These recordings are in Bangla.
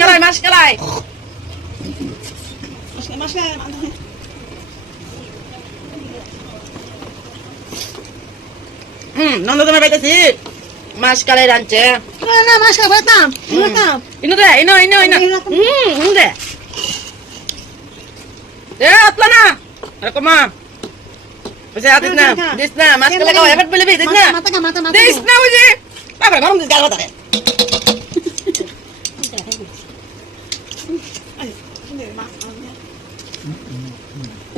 কালাই কালাই. হুম নন্দ তোমার পাইতেছি মাছ কালাই রাঁধছে Mana nak masuk batam? Batam. ইনো দে ইনো ইনো ইনো। হুম হুম দে। এ আতলা না। এরকম বুঝে আদিস না দিস না মাছ কালাই খাও এবার বলবি দিস না. দিস না বুঝি বাবা গরম দিস গাল বাতারে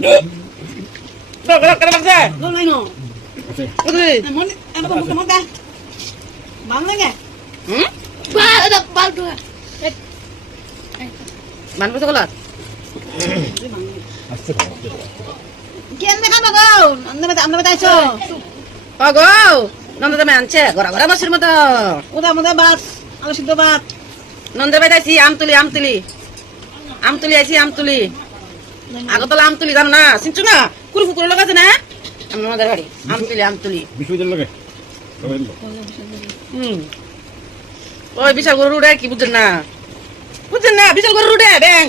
Cái băng xe. Lo lain no. Cái gì? Mon, apa buka mon dah. Bang lagi. Hmm? Ba, ada bal tu. Mana আসছে তো। Kian me kan kau? Anda beta, anda beta iso. Pago. Nonton temen ance, gora-gora masuk mata. Udah, udah bat. Alas itu bat. নন্দে পাইতাছি আম তুলি আম তুলি আম তুলি আইছি আম তুলি আগতলা আম তুলি জানো না? চিনছো না? কুরু লোক আছে না? আমাদের বাড়ি আম তুলি আম তুলি বিশ্ববিদ্যালয় লাগে হুম। ওই বিশাল গরু উড়ে কি বুঝছেন না? বুঝছেন না বিশাল গরু উড়ে ব্যাং।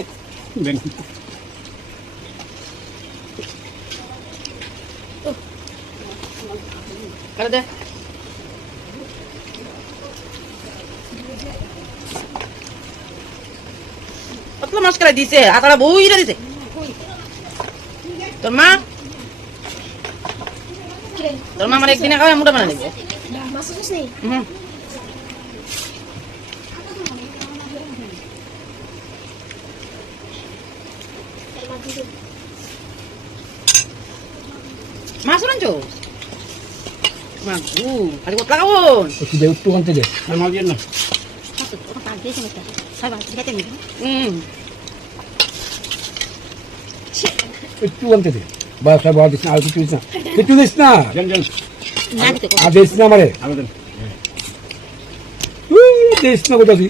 দে। কত মাছ করে দিছে আতারা বইরা দিছে। তোর মা? তোর মা আমার একদিনে খাওয়া মোটা বানা দিবে। হুম। মাছ রাঞ্চো মাগু আরে কত লাগাবন একটু দে একটু আনতে দে। আর মাল দিয়ে না। হুম। একটু আনতে দে। বা সব দিস না আর কিছু দিস না। কিছু দিস না। আর দিস না আমারে। উই, দিস না কোথা তুই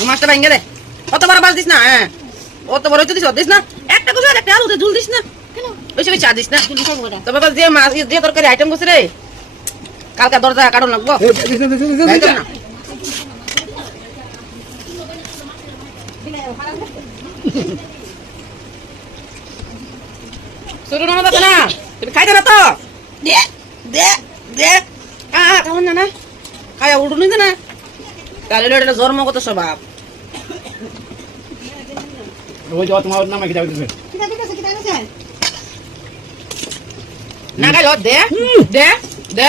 হ্যাঁ মাছটা দে। বড় মাছ দিস না হ্যাঁ। অত বড় হইতে দিস দিস না। একটা কুচু একটা আলু দে ঝুল দিস না। বেশি বেশি চা দিস না। তবে বাস দিয়ে মাছ দিয়ে তরকারি আইটেম করছে রে কালকে দরজা কারণ লাগবো। না, দিস না, দিস না, দিস একদম না। না। শুরু না না। তুমি খাইতে না তো? দে দে দে। আ খাওয়ান না না। খায়া উঠুন না কালে লড়ে জন্ম স্বভাব? ওই যাওয়া তোমার নামে কি যাবে Kita kita kita kita. না খাইল দে দে দে।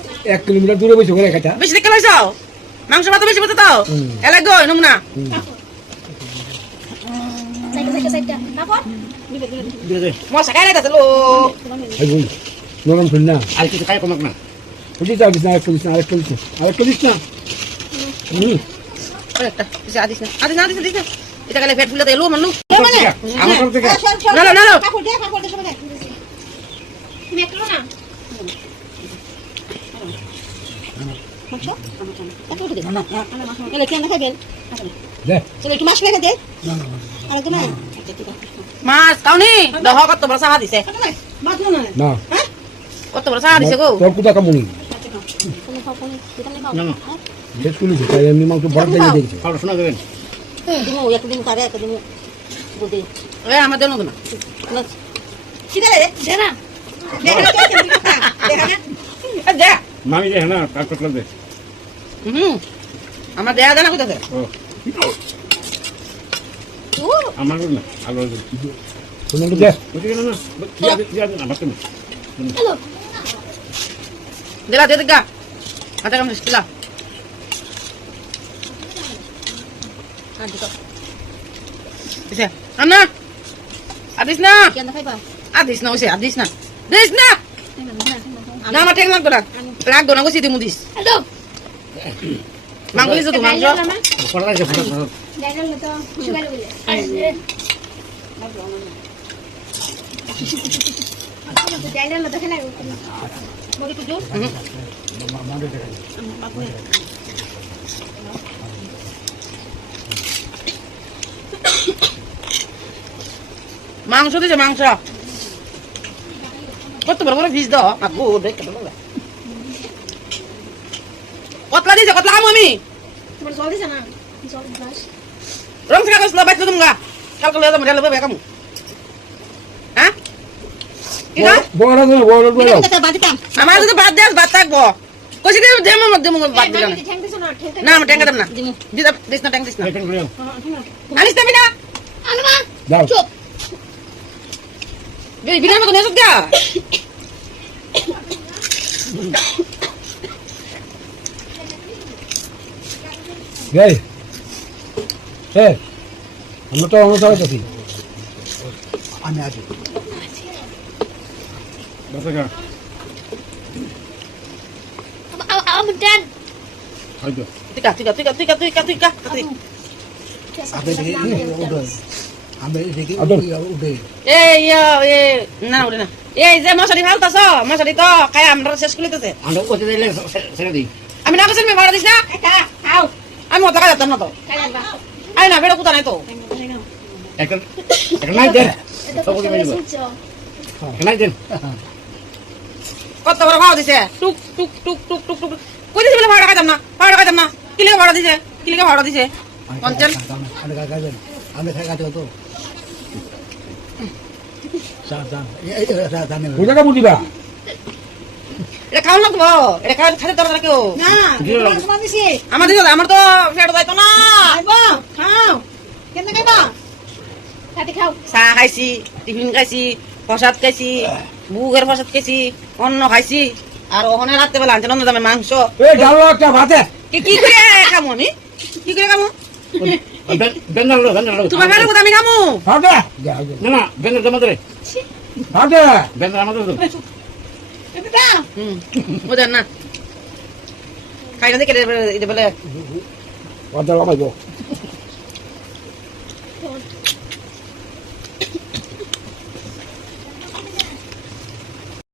এক কিলোমিটার দূরে বসে করে খাইতা। বেশি দেখে লাইছাও মাংস ভাত বেশি বলতে তাও। এলাক গো নমুনা মশা খাই লাইতাছে লো। নরম শুন না। আর কিছু খাই কমাক না। বুঝিস না দিস না আরেকটু দিস না আরেকটু দিস না আরেকটু দিস না। হুম। আদিস না। আদিস না আদিস না, আদিস না। এটা গেলে পেট ফুলে এলো মানু? না না না না মাছ কাউনি দহ কত বড় সাহা দিছে কত বড় সাহা দিছে গো তোর কোথা কামুনি Kami kau kau kita ni kau. না না শেষ করেছি তাই আমি মাংস বড় দিয়ে দেখছি খাওয়া শোনা দেবেন Demo ya kedemu kare kedemu. Bude. এ আমাদের নতুন না Kita deh. Dena. Dena kita. Dena. এ দে মামি দে না কাট কাট লাগবে হুম আমার দেয়া জানা কইতাছে? ও Uh. আমার না আলু শুনুন দে। বুঝি গেল না দিয়া দিয়া আমার তুমি Hello. দিলা দে দিগা হাতে কাম দিলা। Adi kau. দিছে। আন্না! আদিস না! Kian nak apa? আর দিস না আমার ঠেক লাগতো না। রাখব না দিমু দিস। মাংস দিছো তো মাংস? ফটো লাগছে ফটো ফটো ডাইরেক্ট তো সুগার বলে ডাইরেক্ট তো খেলা মগে তো জোর মাংস দিছে মাংস কত বড় বড় ফিস দাও আকু দেখ কত বড় কতলা দিছে কতলা খামু আমি? তোমার জল দিছ না? জল গ্লাস রং থেকে কসলা বাইতে তোমরা কালকে লয়ে যাব রেলে বেকামু হ্যাঁ? কি বড় বড় বড় বড় আমার যদি বাদ দেস বাদ থাকব। কইছি দিম দেমো মধ্যে বাদ দিলাম। ঠ্যাং দিছ না আমি ট্যাঙ্কা দেব না। দিস দিস না ট্যাঙ্ক দিস না। এখান আনিস তুমি না আনমা দাও। চুপ। বিরিয়ানি মতো দিয়া? এই এই আমরা তো অনুসরণ করছি আমি আছি বাসা খা আম ড্যাড হয়তো টিকা টিকা টিকা টিকা টিকা টিকা এই ইয়া, এ না ওরে না এই যে মশারি ফালতাছ মশারি তো খাই আমরা শেষ দিই আমি না কইছি ভাড়া দিস না আমি অত কাজ না তো কালাবা না বেড়া কুতা নাই তো বড় ভাড়া দিছে টুক টুক টুক টুক টুক টুক কই দিছে বলে ভাড়া খাইতাম না ভাড়া খাইতাম না কিলে ভাড়া দিছে কিলে ভাড়া দিছে পঞ্চান ওটাকে বুঝিবা এটা খাওয়া লাগবো? এটা খাওয়া খাতে তোরা কেউ? না আমার দিছে। আমার তো ফেট যাইতো না। খাও। কেন খাইবা? কাটি খাও। চাহ খাইছি টিফিন খাইছি প্রসাদ খাইছি বুকের প্রসাদ খাইছি অন্ন খাইছি। আর ওখানে রাত্রে বেলা আনছে অন্য দামে মাংস। এই ডাল একটা ভাতে। কি কি করে খামু আমি? কি করে খামু? দেন দেন না দেন না তোমার ফেলে কোথায় আমি খামু ভাতে না না দেন জমা ধরে ভাতে দেন আমাদের তো